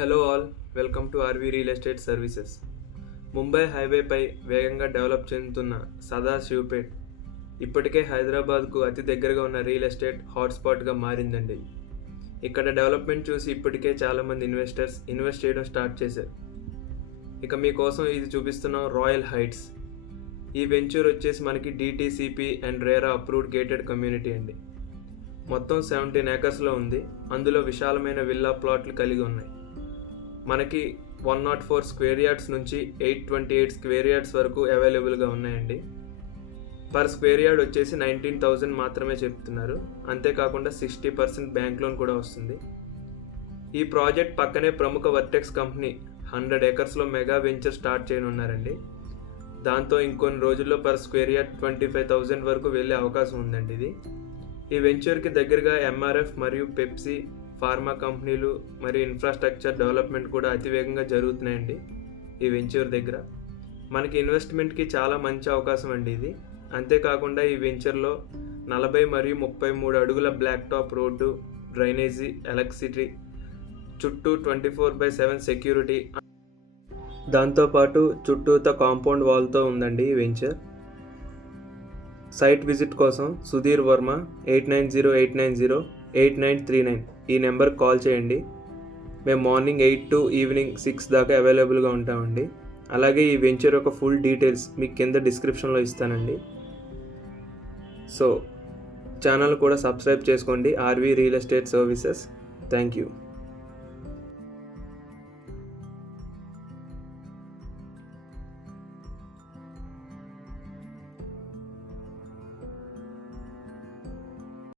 Hello all, welcome to RV real estate services. Mumbai హైవేపై వేగంగా develop చెందుతున్న సదాశివ్పేట్ ఇప్పటికే హైదరాబాద్కు అతి దగ్గరగా ఉన్న రియల్ ఎస్టేట్ హాట్స్పాట్గా మారిందండి. ఇక్కడ డెవలప్మెంట్ చూసి ఇప్పటికే చాలామంది ఇన్వెస్టర్స్ ఇన్వెస్ట్ చేయడం స్టార్ట్ చేశారు. ఇక మీకోసం ఇది చూపిస్తున్నాం రాయల్ హైట్స్. ఈ వెంచర్ వచ్చేసి మనకి DTCP and RERA approved gated community అండి. మొత్తం 17 ఏకర్స్లో ఉంది. అందులో విశాలమైన విల్లా ప్లాట్లు కలిగి ఉన్నాయి. మనకి 104 స్క్వేర్ యార్డ్స్ నుంచి 828 స్క్వేర్ యార్డ్స్ వరకు అవైలబుల్గా ఉన్నాయండి. పర్ స్క్వేర్ యార్డ్ వచ్చేసి 19,000 మాత్రమే చెప్తున్నారు. అంతేకాకుండా 60% బ్యాంక్ లోన్ కూడా వస్తుంది. ఈ ప్రాజెక్ట్ పక్కనే ప్రముఖ వర్టెక్స్ కంపెనీ 100 ఏకర్స్లో మెగా వెంచర్ స్టార్ట్ చేయనున్నారండి. దాంతో ఇంకొన్ని రోజుల్లో పర్ స్క్వేర్ యార్డ్ 25,000 వరకు వెళ్ళే అవకాశం ఉందండి. ఈ వెంచర్కి దగ్గరగా MRF మరియు పెప్సీ ఫార్మా కంపెనీలు మరియు ఇన్ఫ్రాస్ట్రక్చర్ డెవలప్మెంట్ కూడా అతివేగంగా జరుగుతున్నాయండి. ఈ వెంచర్ దగ్గర మనకి ఇన్వెస్ట్మెంట్కి చాలా మంచి అవకాశం అండి ఇది. అంతేకాకుండా ఈ వెంచర్లో 40 మరియు 33 అడుగుల బ్లాక్ టాప్ రోడ్డు, డ్రైనేజీ, ఎలక్ట్రిసిటీ, చుట్టూ 24/7 సెక్యూరిటీ, దాంతోపాటు చుట్టూతో కాంపౌండ్ వాల్తో ఉందండి ఈ వెంచర్. సైట్ విజిట్ కోసం సుధీర్ వర్మ 8908908939 ఈ నెంబర్కి కాల్ చేయండి. మేము మార్నింగ్ 8 to ఈవినింగ్ 6 దాకా అవైలబుల్గా ఉంటామండి. అలాగే ఈ వెంచర్ యొక్క ఫుల్ డీటెయిల్స్ మీకు కింద డిస్క్రిప్షన్లో ఇస్తానండి. సో ఛానల్ కూడా సబ్స్క్రైబ్ చేసుకోండి, RV real estate services. Thank you.